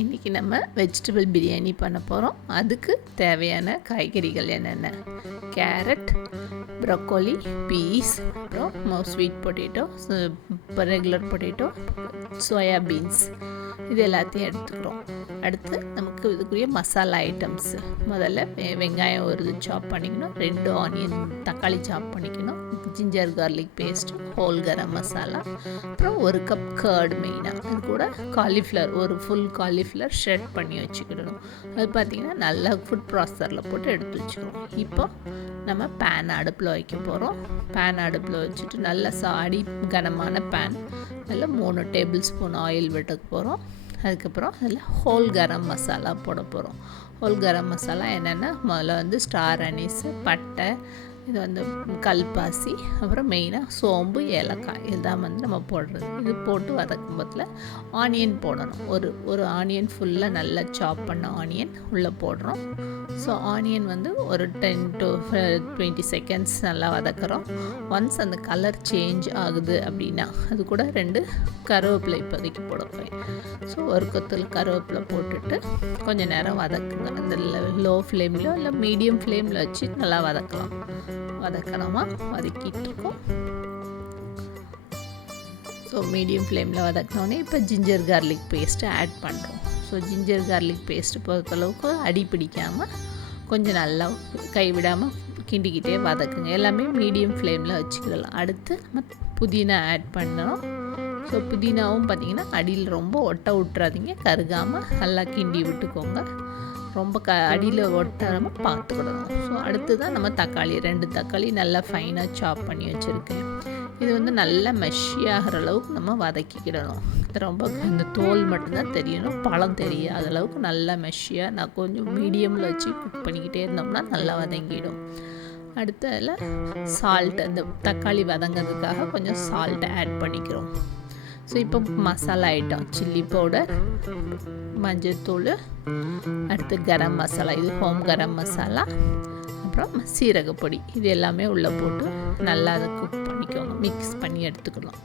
இன்றைக்கி நம்ம வெஜிடபிள் பிரியாணி பண்ண போகிறோம். அதுக்கு தேவையான காய்கறிகள் என்னென்ன: கேரட், ப்ரோக்கோலி, பீஸ், அப்புறம் sweet potato, regular potato, soya beans, இது எல்லாத்தையும் எடுத்துக்கிறோம். அடுத்து நமக்கு இதுக்குரிய மசாலா ஐட்டம்ஸு. முதல்ல வெங்காயம் ஒரு சாப் பண்ணிக்கணும், 2 ஆனியன் தக்காளி சாப் பண்ணிக்கணும், ginger garlic paste, whole garam masala, அப்புறம் 1 கப் கர்டு. மெயினாக அது கூட காலிஃப்ளவர், ஒரு ஃபுல் காலிஃப்ளவர் ஷ்ரெட் பண்ணி வச்சுக்கிடணும். அது பார்த்திங்கன்னா நல்லா ஃபுட் ப்ராசஸரில் போட்டு எடுத்து வச்சுக்கணும். இப்போ நம்ம பேன் அடுப்பில் வைக்க போகிறோம். பேன் அடுப்பில் வச்சுட்டு நல்லா சாடி கனமான பேன், அதில் 3 டேபிள் ஸ்பூன் ஆயில் விட்டு போகிறோம். அதுக்கப்புறம் அதில் ஹோல் கரம் மசாலா போட போகிறோம். ஹோல் கரம் மசாலா என்னென்னா, முதல்ல ஸ்டார் அனீஸ், பட்டை, இது கல்பாசி, அப்புறம் மெயினாக சோம்பு, ஏலக்காய், இதுதான் நம்ம போடுறது. இது போட்டு வதக்கும் போதில் ஆனியன் போடணும். ஒரு ஆனியன் ஃபுல்லாக நல்லா சாப் பண்ண ஆனியன் உள்ளே போடுறோம். ஸோ ஆனியன் ஒரு 10 to 20 செகண்ட்ஸ் நல்லா வதக்குறோம். ஒன்ஸ் அந்த கலர் சேஞ்ச் ஆகுது அப்படின்னா அது கூட 2 கருவேப்பிலை இப்போதைக்கு போட போகிறேன். ஸோ ஒரு கொத்தல் கருவேப்பிலை போட்டுட்டு கொஞ்சம் நேரம் வதக்குங்க. அந்த லோ ஃப்ளேமில் இல்லை மீடியம் ஃப்ளேமில் வச்சு நல்லா வதக்கணுமா வதக்கிட்டு இருக்கோம். ஸோ மீடியம் ஃப்ளேமில் வதக்கினோடனே இப்போ ஜிஞ்சர் கார்லிக் பேஸ்ட்டு ஆட் பண்ணுறோம். ஸோ ஜிஞ்சர் கார்லிக் பேஸ்ட்டு பொறுத்தளவுக்கு அடி பிடிக்காமல் கொஞ்சம் நல்லா கைவிடாமல் கிண்டிக்கிட்டே வதக்குங்க. எல்லாமே மீடியம் ஃப்ளேமில் வச்சுக்கிடலாம். அடுத்து நம்ம புதினா ஆட் பண்ணணும். ஸோ புதினாவும் பார்த்திங்கன்னா அடியில் ரொம்ப ஒட்ட விட்டுறாதீங்க, கருகாமல் நல்லா கிண்டி விட்டுக்கோங்க. ரொம்ப அடியில் ஒட்டாமல் பார்த்துக்கிடணும். ஸோ அடுத்து தான் நம்ம தக்காளி, 2 தக்காளி நல்லா ஃபைனாக சாப் பண்ணி வச்சுருக்கேன். இது நல்லா மெஷியாகிற அளவுக்கு நம்ம வதக்கிக்கிடணும். இது ரொம்ப இந்த தோல் மட்டும்தான் தெரியணும், பழம் தெரியாத அளவுக்கு நல்லா மெஷியாக நான் கொஞ்சம் மீடியமில் வச்சு குக் பண்ணிக்கிட்டே இருந்தோம்னா நல்லா வதங்கிடும். அடுத்து அதில் சால்ட், அந்த தக்காளி வதங்கிறதுக்காக கொஞ்சம் சால்ட் ஆட் பண்ணிக்கிறோம். ஸோ இப்போ மசாலா ஐட்டம், சில்லி பவுடர், மஞ்சள்தூள், அடுத்து கரம் மசாலா, இது ஹோம் கரம் மசாலா, அப்புறம் சீரகப்பொடி, இது எல்லாமே உள்ளே போட்டு நல்லா அதை குக் பண்ணிக்கோங்க. மிக்ஸ் பண்ணி எடுத்துக்கலாம்.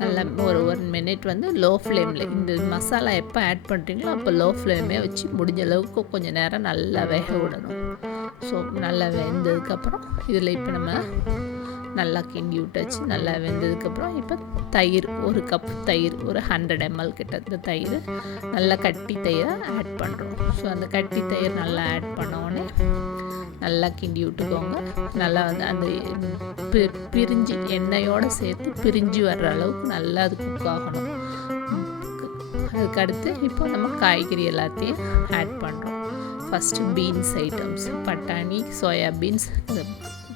நல்லா ஒரு 1 மினிட் லோ ஃப்ளேமில், இந்த மசாலா எப்போ ஆட் பண்ணுறீங்களோ அப்போ லோ ஃப்ளேமே வச்சு முடிஞ்ச அளவுக்கு கொஞ்சம் நேரம் நல்லா வேக விடணும். ஸோ நல்லா வெந்ததுக்கப்புறம் இதில் இப்போ நம்ம நல்லா கிண்டி விட்டாச்சு. நல்லா வெந்ததுக்கப்புறம் இப்போ தயிர், 1 கப் தயிர், ஒரு 100 ml கிட்ட இந்த தயிர், நல்லா கட்டி தயிராக ஆட் பண்ணுறோம். ஸோ அந்த கட்டி தயிர் நல்லா ஆட் பண்ணோடனே நல்லா கிண்டி விட்டுக்கோங்க. நல்லா அந்த பிரிஞ்சு எண்ணெயோடு சேர்த்து பிரிஞ்சு வர்ற அளவுக்கு நல்லா அது குக் ஆகணும். அதுக்கடுத்து இப்போ நம்ம காய்கறி எல்லாத்தையும் ஆட் பண்ணுறோம். ஃபஸ்ட்டு பீன்ஸ் ஐட்டம்ஸ், பட்டாணி, சோயா பீன்ஸ்,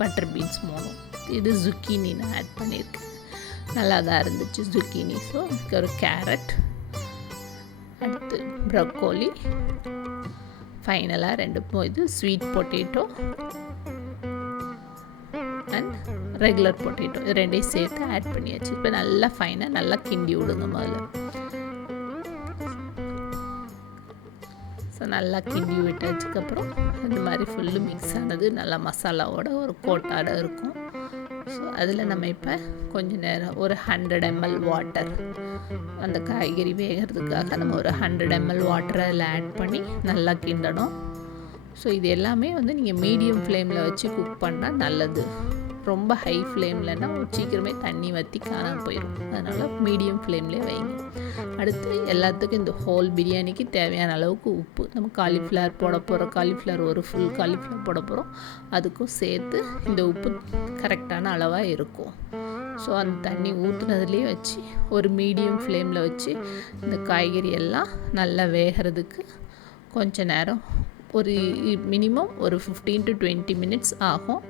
பட்டர் பீன்ஸ் 3. இது zucchini நான் ஆட் பண்ணியிருக்கேன். நல்லா தான் இருந்துச்சு zucchini. ஸோ இதுக்கு ஒரு கேரட், அடுத்து ப்ரோக்கோலி, ஃபைனலாக 2 இது sweet potato and regular potato, இது 2ஐயும் சேர்த்து ஆட் பண்ணியாச்சு. இப்போ நல்லா ஃபைனாக நல்லா கிண்டி விடுங்க முதல்ல. ஸோ நல்லா கிண்டி விட்டதுக்கப்புறம் இந்த மாதிரி ஃபுல்லு மிக்ஸ் ஆனது நல்லா மசாலாவோட ஒரு கோட்டாட இருக்கும். ஸோ அதில் நம்ம இப்போ கொஞ்சம் நேரம் ஒரு 100 ml வாட்டர், அந்த காய்கறி வேகிறதுக்காக நம்ம ஒரு 100 ml வாட்டரை அதில் ஆட் பண்ணி நல்லா கிண்டணும். ஸோ இது எல்லாமே நீங்கள் மீடியம் ஃப்ளேமில் வச்சு குக் பண்ணால் நல்லது. ரொம்ப ஹை ஃப்ளேம்லன்னா சீக்கிரமே தண்ணி வற்றி காணாமல் போயிடும். அதனால் மீடியம் ஃப்ளேம்லேயே வைங்க. அடுத்து எல்லாத்துக்கும் இந்த ஹோல் பிரியாணிக்கு தேவையான அளவுக்கு உப்பு, நம்ம காலிஃப்ளவர் போட போகிறோம், காலிஃப்ளவர் ஒரு ஃபுல் காலிஃப்ளவர் போட போகிறோம், அதுக்கும் சேர்த்து இந்த உப்பு கரெக்டான அளவாக இருக்கும். ஸோ அந்த தண்ணி ஊற்றுனதுலேயே வச்சு ஒரு மீடியம் ஃப்ளேமில் வச்சு இந்த காய்கறி எல்லாம் நல்லா வேகிறதுக்கு கொஞ்சம் நேரம், ஒரு மினிமம் ஒரு 15 to 20 மினிட்ஸ் ஆகும்.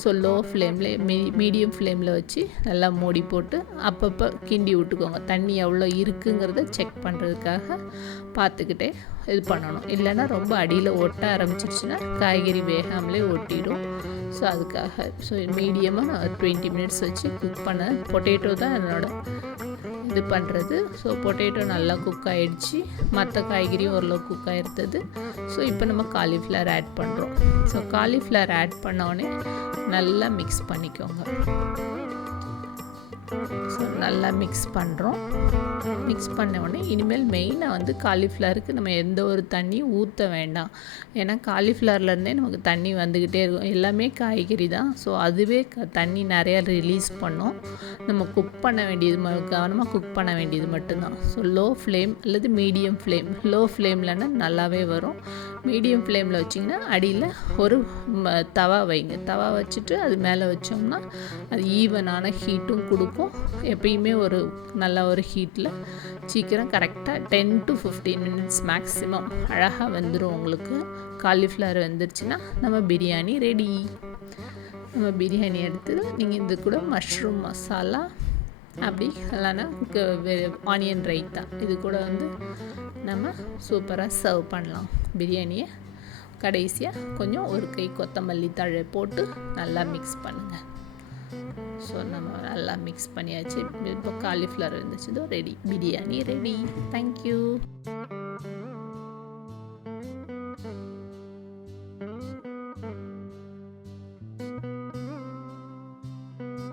ஸோ லோ ஃப்ளேமில் மீடியம் ஃப்ளேமில் வச்சு நல்லா மூடி போட்டு அப்பப்போ கிண்டி விட்டுக்கோங்க. தண்ணி எவ்வளோ இருக்குங்கிறத செக் பண்ணுறதுக்காக பார்த்துக்கிட்டே இது பண்ணணும். இல்லைன்னா ரொம்ப அடியில் ஒட்ட ஆரம்பிச்சிருச்சுன்னா காய்கறி வேகாமலே ஒட்டிடும். ஸோ அதுக்காக மீடியமாக நான் 20 மினிட்ஸ் வச்சு குக் பண்ணேன். பொட்டேட்டோ தான் என்னோட இது பண்ணுறது. ஸோ பொட்டேட்டோ நல்லா குக் ஆகிடுச்சு, மற்ற காய்கறியும் ஓரளவு குக் ஆகிடுது. ஸோ இப்போ நம்ம காலிஃப்ளவர் ஆட் பண்ணுறோம். ஸோ காலிஃப்ளவர் ஆட் பண்ணோடனே நல்லா மிக்ஸ் பண்ணிக்கோங்க. ஸோ நல்லா மிக்ஸ் பண்ணுறோம். மிக்ஸ் பண்ண உடனே இனிமேல் மெயினாக வந்து காலிஃப்ளவருக்கு நம்ம எந்த ஒரு தண்ணியும் ஊற்ற வேண்டாம். ஏன்னா காலிஃப்ளவர்லேருந்தே நமக்கு தண்ணி வந்துக்கிட்டே இருக்கும். எல்லாமே காய்கறி தான். ஸோ அதுவே தண்ணி நிறையா ரிலீஸ் பண்ணும். நம்ம குக் பண்ண வேண்டியது கவனமாக குக் பண்ண வேண்டியது மட்டும்தான். ஸோ லோ ஃப்ளேம் அல்லது மீடியம் ஃப்ளேம். லோ ஃப்ளேம்லன்னா நல்லாவே வரும். மீடியம் ஃப்ளேமில் வச்சிங்கன்னா அடியில் ஒரு தவா வைங்க. தவா வச்சுட்டு அது மேலே வச்சோம்னா அது ஈவனான ஹீட்டும் கொடுக்கும். எப்பயுமே ஒரு நல்ல ஒரு ஹீட்டில் சீக்கிரம் கரெக்டாக 10 to 15 minutes மேக்ஸிமம் அழகாக வெந்துடும். உங்களுக்கு காலிஃப்ளவர் வெந்துருச்சுன்னா நம்ம பிரியாணி ரெடி. நம்ம பிரியாணி எடுத்து நீங்கள் இது கூட மஷ்ரூம் மசாலா அப்படி இல்லைன்னா ஆனியன் ரைத்தா இது கூட வந்து நம்ம சூப்பராக சர்வ் பண்ணலாம். பிரியாணியை கடைசியாக கொஞ்சம் ஒரு கை கொத்தமல்லி தழை போட்டு நல்லா மிக்ஸ் பண்ணுங்கள். ஸோ நம்ம நல்லா மிக்ஸ் பண்ணியாச்சு. இப்போ காலிஃப்ளவர் வந்துச்சு ரெடி. பிரியாணி ரெடி. தேங்க்யூ.